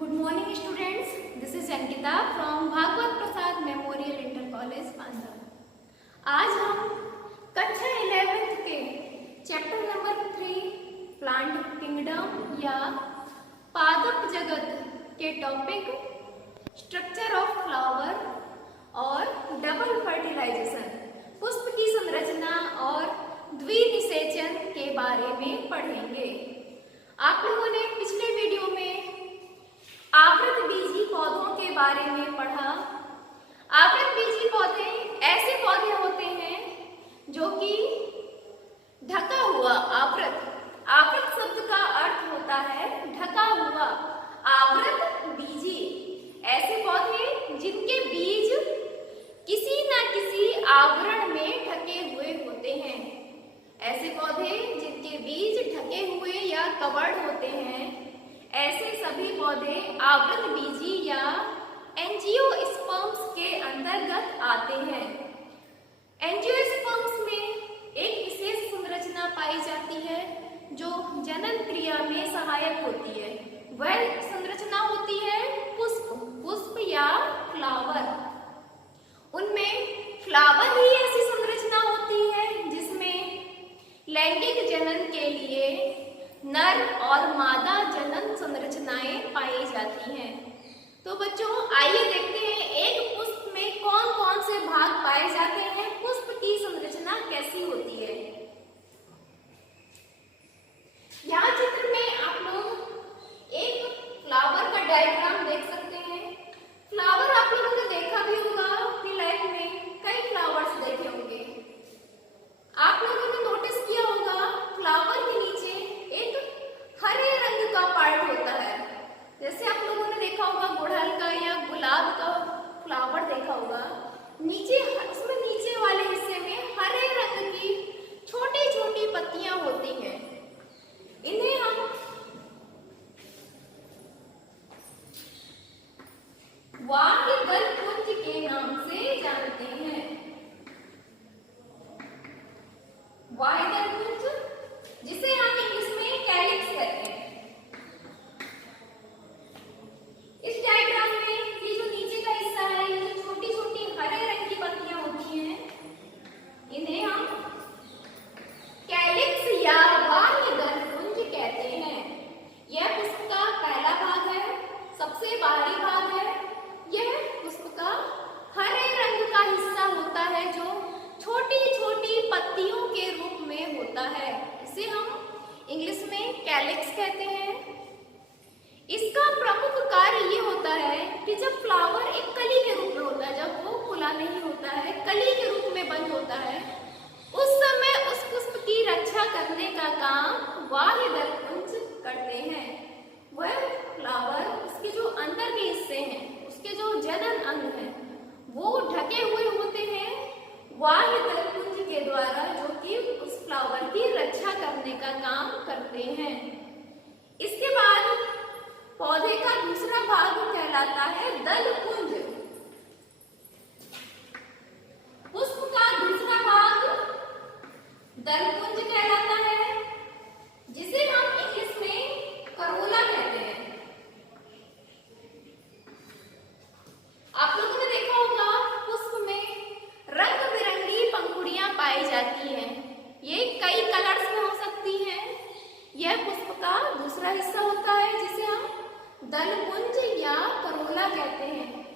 Good morning students, this is Ankita from Bhagwat Prasad memorial inter college Bandra. आज हम कक्षा 11th के चैप्टर नंबर 3 प्लांट किंगडम या पादप जगत के टॉपिक स्ट्रक्चर ऑफ फ्लावर और डबल फर्टिलाइजेशन पुष्प की संरचना और द्विनिषेचन के बारे में पढ़ेंगे। आप लोगों ने पिछले वीडियो में आवृत बीजी पौधों के बारे में पढ़ा। आवृत बीजी पौधे ऐसे पौधे होते हैं जो कि ढका हुआ, आवृत शब्द का अर्थ होता है ढका हुआ। आवृत बीजी ऐसे पौधे जिनके बीज किसी न किसी आवरण में ढके हुए होते हैं। ऐसे पौधे जिनके बीज ढके हुए या कवर्ड होते हैं, ऐसे सभी पौधे आवृत बीजी या एंजियोस्पर्म्स के अंतर्गत आते हैं। एंजियोस्पर्म्स में एक विशेष संरचना पाई जाती है जो जनन क्रिया में सहायक होती है। वह संरचना होती है पुष्प या फ्लावर। उनमें फ्लावर ही ऐसी संरचना होती है जिसमें लैंगिक जनन के लिए नर और मादा जनन संरचनाएं पाई जाती हैं। तो बच्चों आइए देखते हैं एक पुष्प में कौन कौन से भाग पाए जाते हैं, पुष्प की संरचना कैसी होती है। यहाँ चित्र में आप लोग एक फ्लावर का डायग्राम देख सकते हैं। फ्लावर आप लोगों ने देखा भी होगा अपनी लाइफ में, कई फ्लावर्स देखे होंगे। आप लोगों ने नोटिस किया होगा फ्लावर के नीचे एक हरे रंग का पार्ट होता है। जैसे आप लोगों ने देखा होगा गुड़हल का या गुलाब का फ्लावर देखा होगा, उसमें नीचे वाले हिस्से में हरे रंग की छोटी छोटी पत्तियां होती हैं। इन्हें हम वाद्य दल पुंज के नाम से जानते हैं। वाद्य दल पुंज, जिसे हम इंग्लिश में कैलिक्स कहते हैं। इस डायग्राम में ये जो नीचे का हिस्सा है, ये जो छोटी छोटी हरे रंग की पत्तियां होती हैं, इन्हें हम कैलिक्स या वाद्य दल पुंज कहते हैं। यह पुष्प का पहला भाग है, सबसे बाहरी भाग है। यह पुष्प का हरे रंग का हिस्सा होता है जो छोटी छोटी पत्तियों के रूप में होता है। इसे हम इंग्लिश में कैलिक्स कहते हैं। इसका प्रमुख कार्य ये होता है कि जब फ्लावर एक कली के रूप में होता है, जब वो फूला नहीं होता है, कली के रूप में बंद होता है, उस समय उस पुष्प की रक्षा करने का काम वाद्य दल पुंज करते हैं। वह फ्लावर, उसके जो अंदर के हिस्से हैं, उसके जो जनन अंग हैं, वो ढके हुए होते हैं वाद्य दल पुंज के द्वारा, जो कि उस फ्लावर की रक्षा करने का काम करते हैं। इसके बाद पौधे का दूसरा भाग कहलाता है दल पुंज। पुष्प का दूसरा भाग दल पुंज कहलाता है, जिसे हम इंग्लिश में करोला कहते हैं। आप लोगों ने देखा होगा पुष्प में रंग बिरंगी पंखुड़ियां पाई जाती हैं। ये कई कलर्स में हो सकती हैं। यह पुष्प का दूसरा हिस्सा होता है जिसे हम दल पुंज या करोला कहते हैं।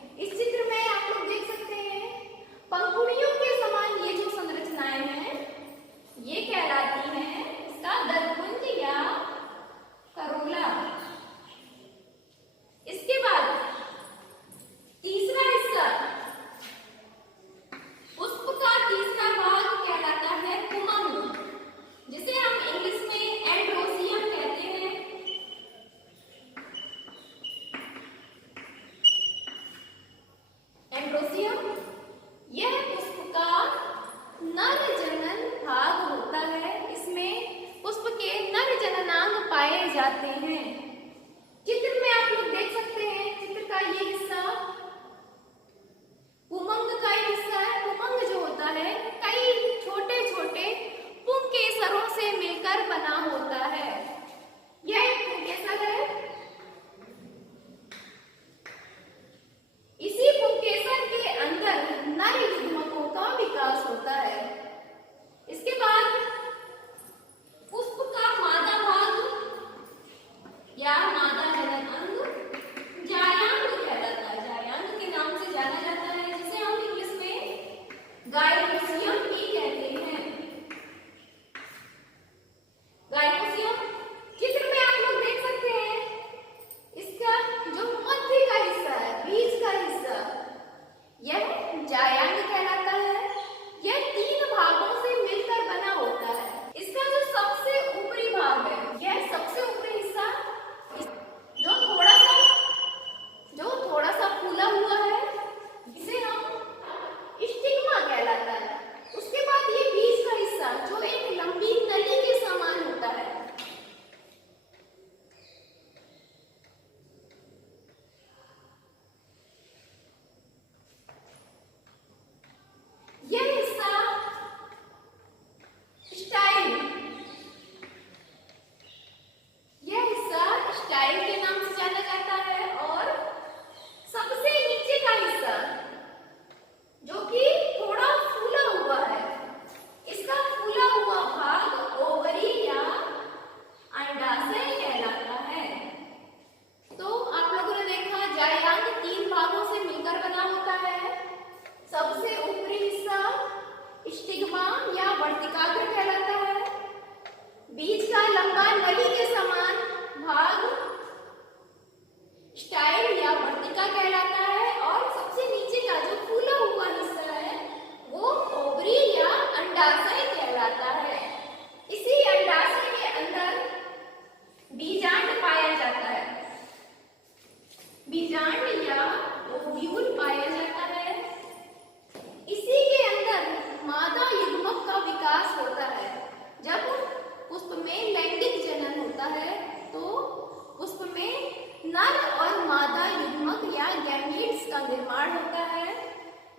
जिसका निर्माण होता है।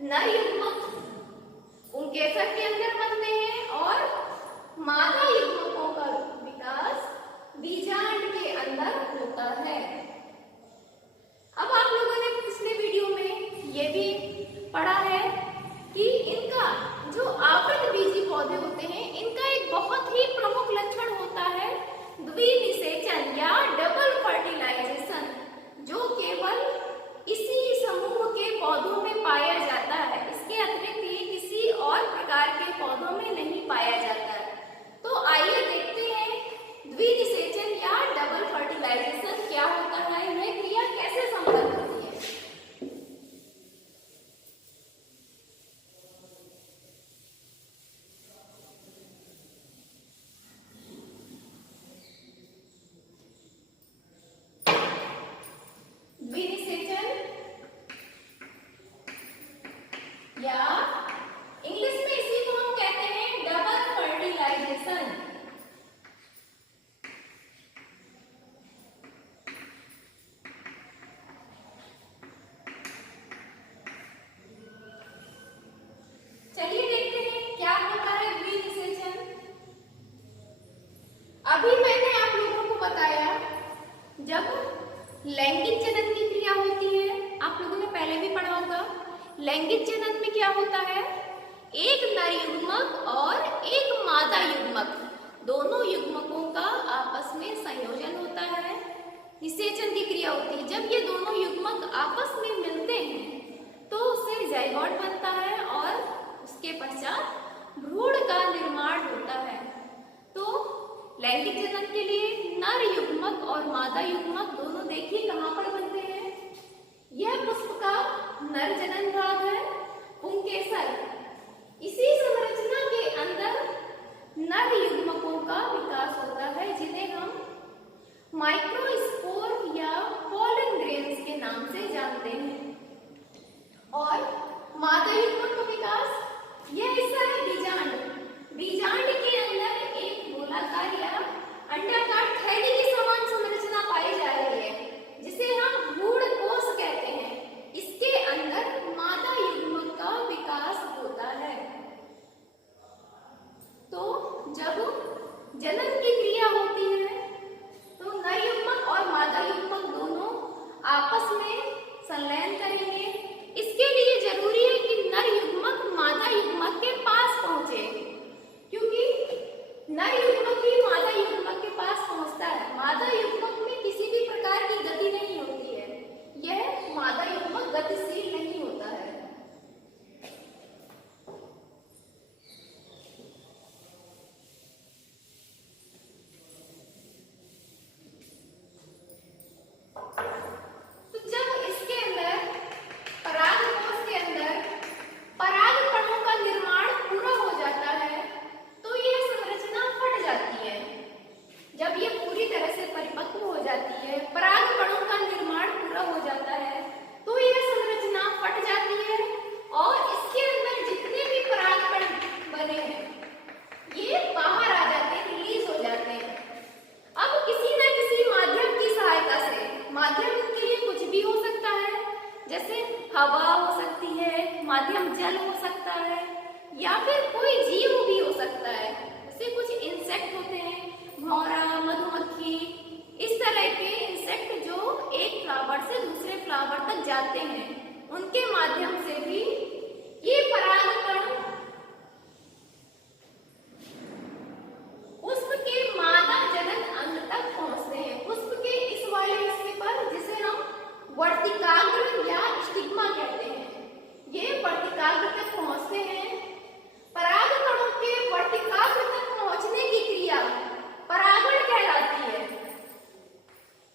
नर युग्मक पुंकेसर के अंदर बनते हैं और मादा युग्मकों का विकास बीजांड के अंदर होता है। अब आप लोगों ने पिछले वीडियो में ये भी पढ़ा है कि इनका जो आवृत बीजी पौधे होते हैं, इनका एक बहुत ही प्रमुख लक्षण होता है द्विनिषेचन या डबल फर्टिलाइजेशन, जो केवल इसी समूह के पौधों में पाया जाता है। इसके अतिरिक्त ये किसी और प्रकार के पौधों में नहीं पाया जाता है। तो आइए देखते हैं द्विनिषेचन या डबल फर्टिलाइजेशन क्या होता है, यह क्रिया कैसे संपन्न होती है। द्विनिषेचन या इंग्लिश में इसी को हम कहते हैं डबल फर्टिलाइजेशन। चलिए देखते हैं क्या होता है द्विनिषेचन। अभी मैंने आप लोगों को बताया जब लैंगिक जनन की क्रिया होती है, आप लोगों ने पहले भी पढ़ा होगा। लैंगिक जनन में क्या होता है, एक नर युग्मक और एक मादा युग्मक, दोनों युग्मकों का आपस में संयोजन होता है, निषेचन की क्रिया होती है। जब ये दोनों युग्मक आपस में मिलते हैं तो उससे ज़ाइगोट बनता है और उसके पश्चात भ्रूण का निर्माण होता है। तो लैंगिक जनन के लिए नर युग्मक और मादा युग्मक दोनों देखिए कहाँ पर बनते हैं। यह पुष्प का नर जनन भाग है, पुंकेसर। इसी संरचना के अंदर नर युग्मकों का विकास होता है, जिन्हें हम माइक्रोस्पोर या पोलन ग्रेन्स के नाम से जानते हैं। और मादा युग्मक का विकास, यह हिस्सा है बीजांड। बीजांड के अंदर एक गोलाकार या अंडाकार थैली की समान संरचना पाई जा रही है, जिसे हम भ्रूण कोश कहते हैं। इसके अंदर मादा युग्मक का विकास होता है। तो जब जनन की क्रिया होती है तो नर युग्मक और मादा युग्मक दोनों आपस में संलयन करेंगे। इसके लिए जरूरी है कि नर युग्मक मादा युग्मक के पास पहुंचे, क्योंकि नर युग्मक ही मादा युग्मक के पास पहुंचता है। मादा युग्मक में किसी भी प्रकार की गति नहीं होती है, यह मादा युग्मक गतिशील नहीं होता है। तो जब इसके अंदर परागकोश के अंदर परागकणों का निर्माण पूरा हो जाता है तो यह संरचना फट जाती है। जब ये पूरी तरह से परिपक्व हो जाती है, परागकणों का निर्माण पूरा हो जाता है, तो यह संरचना फट जाती है और इसके अंदर जितने भी परागकण बने हैं ये बाहर आ जाते हैं, रिलीज हो जाते हैं। अब किसी न किसी माध्यम की सहायता से, माध्यम के लिए कुछ भी हो सकता है, जैसे हवा हो सकती है, माध्यम जल हो सकता है, या फिर कोई जीव भी हो सकता है। जैसे कुछ इंसेक्ट होते हैं, भौरा, मधुमक्खी, इस तरह के इंसेक्ट जो एक फ्लावर से दूसरे फ्लावर तक जाते हैं, उनके माध्यम से भी ये परागकण पुष्प के मादा जनन अंग तक पहुंचते हैं। पुष्प के इस वाले हिस्से पर, जिसे हम वर्तिकाग्र या स्टिग्मा कहते हैं, ये वर्तिकाग्र तक पहुंचते हैं। परागकणों के वर्तिकाग्र तक पहुंचने की क्रिया परागण कहलाती है।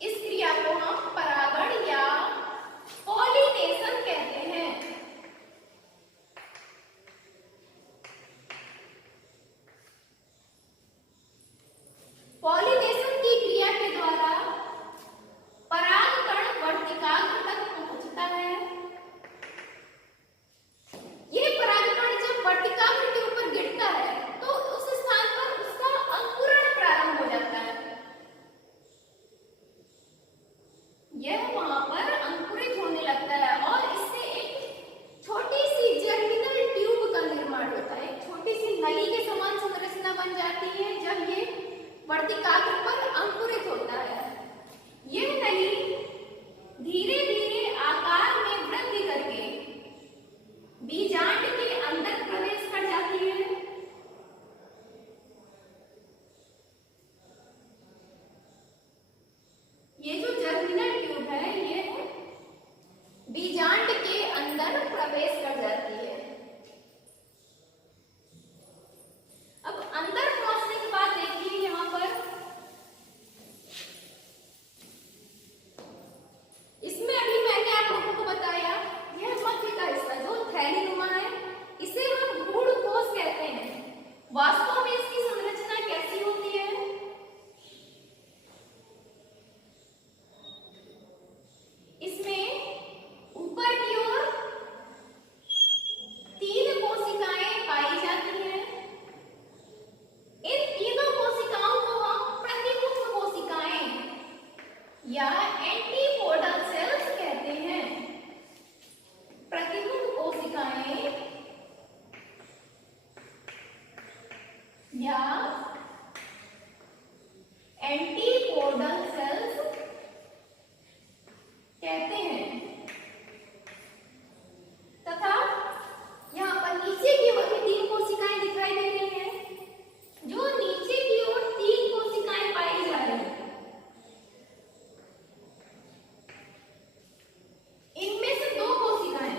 इस क्रिया को हम परागण या पॉलिनेशन कहते हैं। पॉलिनेशन की क्रिया के द्वारा परागकण वर्तिकाग्र तक पहुंचता है। यह परागकण जब वर्तिकाग्र के ऊपर गिरता है तो उस स्थान पर उसका अंकुरण प्रारंभ हो जाता है। यह वहां पर अंकुरित होने लगता है और इससे बीजांड के अंदर प्रवेश कर जाती है। अब अंदर पहुंचने के बाद देखिए यहाँ पर इसमें अभी मैंने आप लोगों को बताया यह मध्य का हिस्सा जो थैलीनुमा है इसे हम भ्रूण कोश कहते हैं। वास्तव में इसकी संरचना कैसी होती है? इसमें ऊपर की ओर 3 कोशिकाएं पाई जाती हैं। इन तीनों कोशिकाओं को हम प्रतिमुख कोशिकाएं या एंटीपोडल सेल्स कहते हैं। प्रतिमुख कोशिकाएं या एंटीपोडल सेल्स कहते हैं। तथा यहाँ पर नीचे की ओर भी 3 कोशिकाएं दिखाई दे रही हैं। जो नीचे की ओर 3 कोशिकाएं पाई जा रही हैं इनमें से 2 कोशिकाएं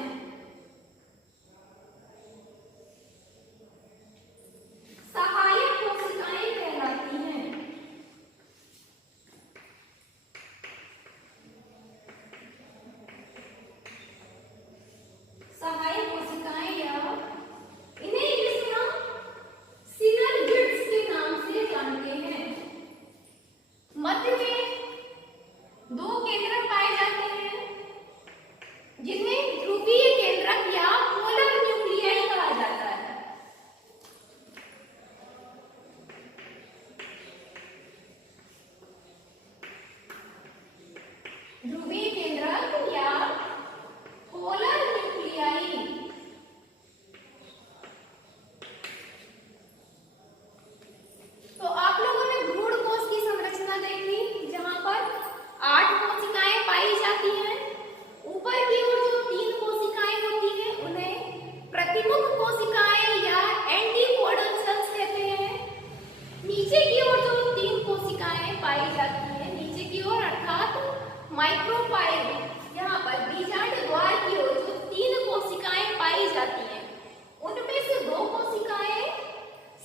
सहायक कोशिकाएं कहलाती हैं। सहायक कोशिकाएं या इन्हें इंग्लिश में हम सिनर्जिड्स के नाम से जानते हैं। मध्य में 2 केंद्रक पाए जाते हैं जिन्हें ध्रुवीय केंद्रक या पोलर न्यूक्लियाई कहा जाता है। ध्रुवीय केंद्रक या पोलर न्यूक्लियाई। तो आप लोगों ने भ्रूण कोश की संरचना देखी जहां पर 8 कोशिकाएं पाई जाती हैं। ऊपर की ओर जो 3 कोशिकाएं होती हैं उन्हें प्रतिमुख कोशिकाएं या एंटीपोडल सेल्स कहते हैं। नीचे की ओर जो 3 कोशिकाएं पाई जाती हैं नीचे की ओर अर्थात माइक्रोफाइल यहाँ पर बीजांड द्वार की ओर जो 3 कोशिकाएं पाई जाती हैं उनमें से 2 कोशिकाएं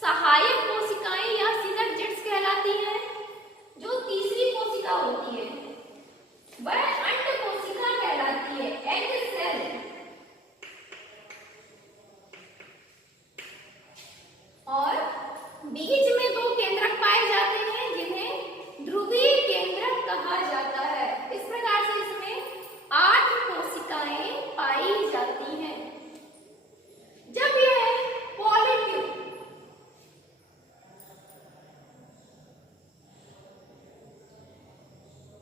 सहायक कोशिकाएं या सिनर्जिड्स कहलाती हैं। जो तीसरी कोशिका होती है वह अंड कोशिका कहलाती है, एग सेल। और बीज में 2 केंद्रक पाए जाते हैं जिन्हें ध्रुवीय केंद्रक कहा जाता है। इस प्रकार से इसमें 8 कोशिकाएं पाई जाती हैं। जब यह पॉलीट्यूब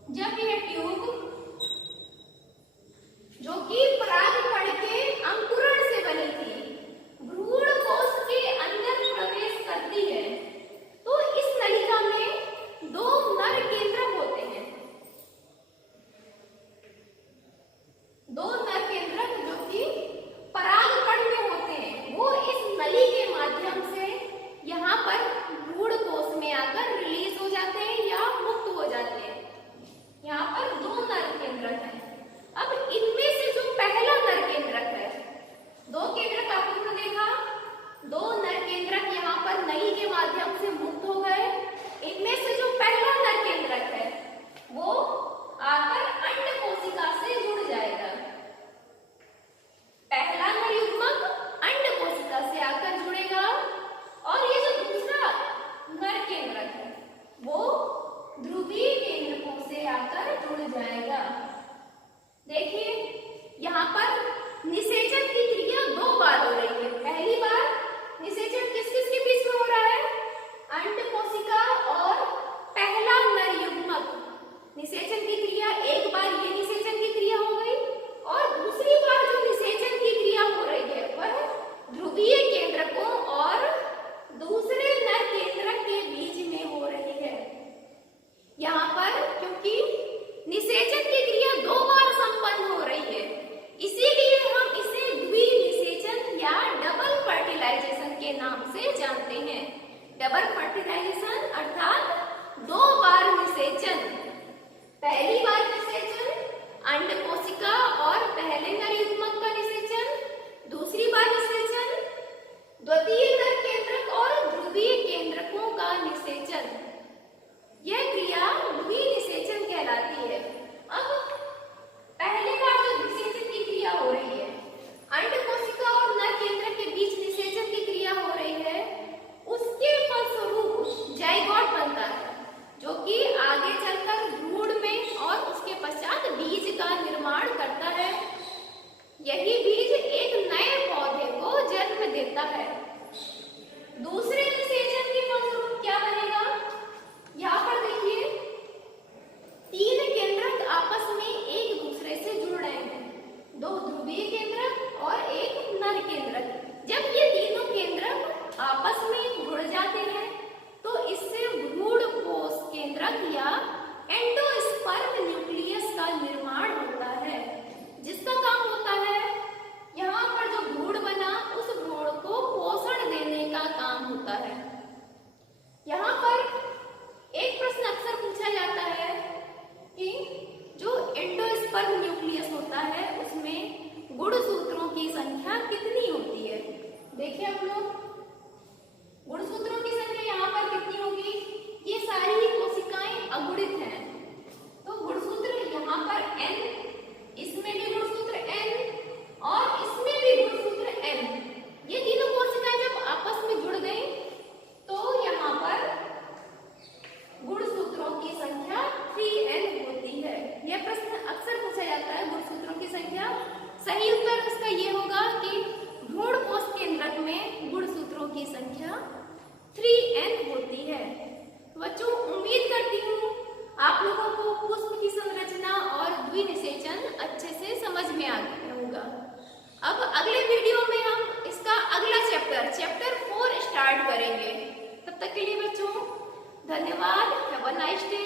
जब यह ट्यूब जो कि परागकण के अंकुरण से बनी थी भ्रूण कोश के अंदर प्रवेश करती है तो इस नलिका में 2 नर केंद्रक होते हैं। 2 नर केंद्रक जो कि परागकण में होते हैं वो इस नली के माध्यम से यहाँ पर भ्रूण कोश में आकर रिलीज हो जाते हैं या मुक्त हो जाते हैं। यहाँ पर 2 नर केंद्रक हैं। अब इनमें से जो पहला नर केंद्रक है 2 केंद्रक आप लोगों ने देखा 2 नर केंद्रक यहाँ पर नली के माध्यम से मुक्त हो गए। इनमें से जो पहला नर केंद्रक है वो आकर अंड कोशिका से जुड़ जाएगा। पहला नर युग्मक अंड कोशिका से आकर जुड़ेगा और ये जो दूसरा नर केंद्रक है वो ध्रुवीय केंद्रकों से आकर जुड़ जाएगा। देखिए यहाँ पर निषेचन की क्रिया 2 बार हो रही है। पहली बार निषेचन किस किस के बीच में हो रहा है? अंड कोशिका और पहला नर युग्मक। निषेचन की क्रिया एक बार ये निषेचन की क्रिया स्पर्म न्यूक्लियस होता है उसमें गुणसूत्रों की संख्या कितनी होती है? देखिए आप लोग, गुणसूत्रों की संख्या यहाँ पर कितनी होगी? ये सारी ही कोशिकाएं अगुणित हैं, तो गुणसूत्र यहाँ पर n, इसमें भी गुणसूत्र n और इसमें भी गुणसूत्र n। ये तीनों कोशिकाएं जब आपस में जुड़ गई तो यहाँ पर गुणसूत्रों की संख्या 3n होती है। यह प्रश्न अक्सर पूछा जाता है, गुणसूत्रों की संख्या। सही उत्तर इसका ये होगा कि भ्रूण कोश केंद्रक में गुणसूत्रों की संख्या 3n होती है। बच्चों, उम्मीद करती हूँ आप लोगों को पुष्प की संरचना और द्विनिषेचन अच्छे से समझ में आ गया होगा। अब अगले वीडियो में हम इसका अगला चैप्टर 4 स्टार्ट करेंगे। तब तक के लिए बच्चों धन्यवाद। Have a nice day.